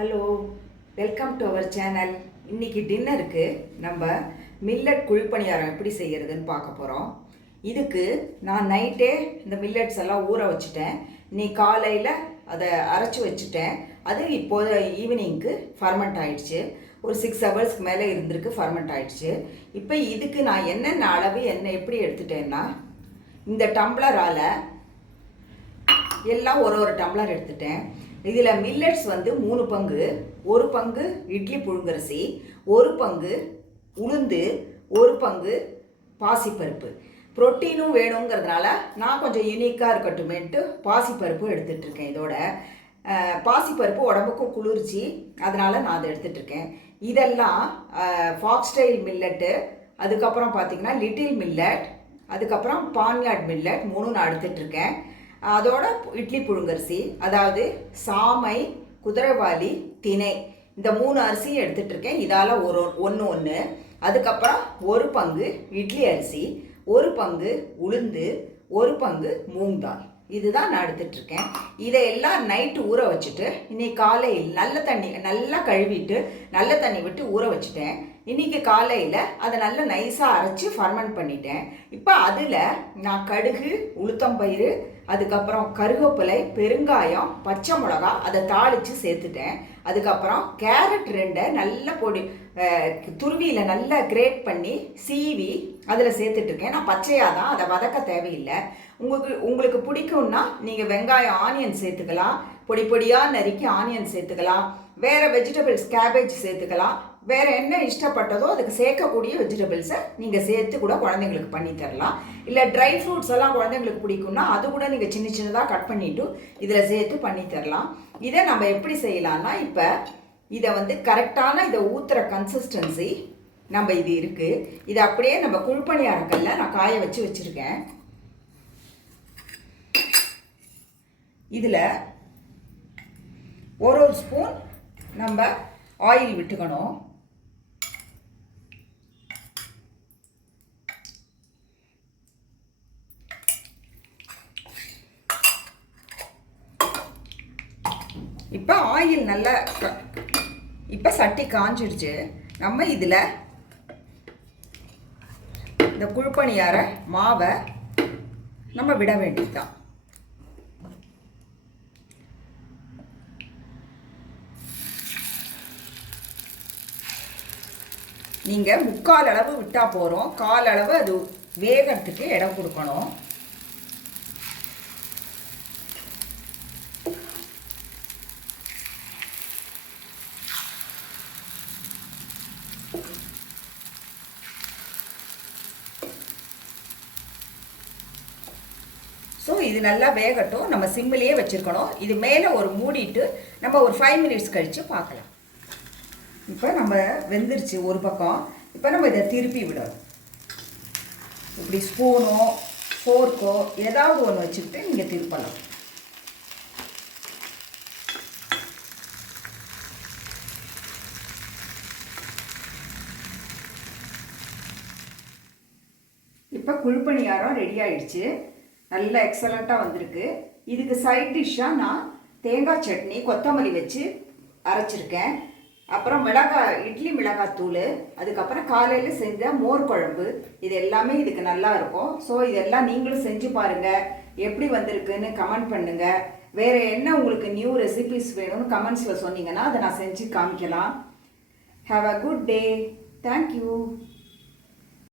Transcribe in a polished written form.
Hello, welcome to our channel. இன்றைக்கி டின்னருக்கு நம்ம மில்லட் குழிப்பணியாரம் எப்படி செய்கிறதுன்னு பார்க்க போகிறோம். இதுக்கு நான் நைட்டே இந்த மில்லட்ஸ் எல்லாம் ஊற வச்சுட்டேன். இன்னைக்கு காலையில் அதை அரைச்சி வச்சுட்டேன். அது இப்போது ஈவினிங்க்கு ஃபர்மெண்ட் ஆகிடுச்சு. ஒரு 6 ஹவர்ஸ்க்கு மேலே இருந்திருக்கு, ஃபர்மெண்ட் ஆகிடுச்சு. இப்போ இதுக்கு நான் என்னென்ன அளவு எப்படி எடுத்துட்டேன்னா, இந்த டம்ளரால் எல்லாம் ஒரு டம்ளர் எடுத்துட்டேன். இதில் மில்லட்ஸ் 3 பங்கு, 1 பங்கு இட்லி புழுங்கரிசி, 1 பங்கு உளுந்து, 1 பங்கு பாசிப்பருப்பு. புரோட்டீனும் வேணுங்கிறதுனால நான் கொஞ்சம் யூனிக்காக இருக்கட்டுமேன்ட்டு பாசிப்பருப்பு எடுத்துகிட்ருக்கேன். இதோட பாசிப்பருப்பு உடம்புக்கும் குளிர்ச்சி, அதனால் நான் அதை எடுத்துகிட்ருக்கேன். இதெல்லாம் ஃபாக்ஸ்டைல் மில்லட்டு, அதுக்கப்புறம் பார்த்திங்கன்னா லிட்டில் மில்லட், அதுக்கப்புறம் பானியார்ட் மில்லட் 3 நான் எடுத்துகிட்ருக்கேன். அதோட இட்லி புழுங்கரிசி, அதாவது சாமை, குதிரைவாலி, திணை, இந்த 3 அரிசியும் எடுத்துகிட்ருக்கேன். இதால் ஒன்று. அதுக்கப்புறம் 1 பங்கு இட்லி அரிசி, 1 பங்கு உளுந்து, 1 பங்கு மூங்கால், இதுதான் நான் எடுத்துகிட்ருக்கேன். இதையெல்லாம் நைட்டு ஊற வச்சுட்டு இன்றைக்கி காலையில் நல்ல தண்ணி நல்லா கழுவிட்டு நல்ல தண்ணி விட்டு ஊற வச்சுட்டேன். இன்றைக்கி காலையில் அதை நல்லா நைஸாக அரைச்சி ஃபர்மெண்ட் பண்ணிட்டேன். இப்போ அதில் நான் கடுகு, உளுத்தம்பயிறு, அதுக்கப்புறம் கருவேப்பிலை, பெருங்காயம், பச்சை மிளகா அதை தாளித்து சேர்த்துட்டேன். அதுக்கப்புறம் கேரட் 2 நல்ல பொடி துருவியில் நல்லா கிரேட் பண்ணி சீவி அதில் சேர்த்துட்ருக்கேன். நான் பச்சையாக தான், அதை வதக்க தேவையில்லை. உங்களுக்கு பிடிக்கும்னா நீங்கள் வெங்காயம், ஆனியன் சேர்த்துக்கலாம். பொடியாக நறுக்கி ஆனியன் சேர்த்துக்கலாம். வேறு வெஜிடபிள்ஸ், கேபேஜ் சேர்த்துக்கலாம். வேறு என்ன இஷ்டப்பட்டதோ அதுக்கு சேர்க்கக்கூடிய வெஜிடபிள்ஸை நீங்கள் சேர்த்து கூட குழந்தைங்களுக்கு பண்ணி தரலாம். இல்லை ட்ரை ஃப்ரூட்ஸ் எல்லாம் குழந்தைங்களுக்கு பிடிக்கும்னா அது கூட நீங்கள் சின்னதாக கட் பண்ணிவிட்டு இதில் சேர்த்து பண்ணி தரலாம். இதை நம்ம எப்படி செய்யலாம்னா, இப்போ இதை கரெக்டான இதை ஊற்றுற கன்சிஸ்டன்சி நம்ம இது இருக்குது. இதை அப்படியே நம்ம குழிப்பணியாரக்கல்ல நான் காய வச்சுருக்கேன். இதில் ஒரு ஸ்பூன் நம்ம ஆயில் விட்டுக்கணும். இப்போ ஆயில் நல்லா இப்போ சட்டி காஞ்சிடுச்சு. நம்ம இதில் இந்த குழிப்பணியார மாவை நம்ம விட வேண்டியதுதான். நீங்கள் 3/4 அளவு விட்டால் போகிறோம், 1/4 அளவு அது வேகத்துக்கு இடம் கொடுக்கணும். ஸோ இது நல்லா வேகட்டும், நம்ம சிம்மிலேயே வச்சுருக்கணும். இது மேலே ஒரு மூடிட்டு நம்ம ஒரு 5 மினிட்ஸ் கழித்து பார்க்கலாம். இப்போ நம்ம வெந்துருச்சு ஒரு பக்கம். இப்போ நம்ம இதை திருப்பி விடணும். இப்படி ஸ்பூனோ ஃபோர்க்கோ ஏதாவது ஒன்று வச்சுக்கிட்டு நீங்கள் திருப்பலாம். இப்போ குழிப்பணியாரம் ரெடி ஆயிடுச்சு. நல்ல எக்ஸலண்ட்டாக வந்திருக்கு. இதுக்கு சைட் டிஷ்ஷாக நான் தேங்காய் சட்னி, கொத்தமல்லி வச்சு அரைச்சிருக்கேன். அப்புறம் இட்லி மிளகாத்தூள், அதுக்கப்புறம் காலையில் செஞ்ச மோர் குழம்பு, இது எல்லாமே இதுக்கு நல்லா இருக்கும். ஸோ இதெல்லாம் நீங்களும் செஞ்சு பாருங்கள். எப்படி வந்திருக்குன்னு கமெண்ட் பண்ணுங்கள். வேறு என்ன உங்களுக்கு நியூ ரெசிபிஸ் வேணும்னு கமெண்ட்ஸில் சொன்னீங்கன்னா அதை நான் செஞ்சு காமிக்கலாம். Have a good day. Thank you.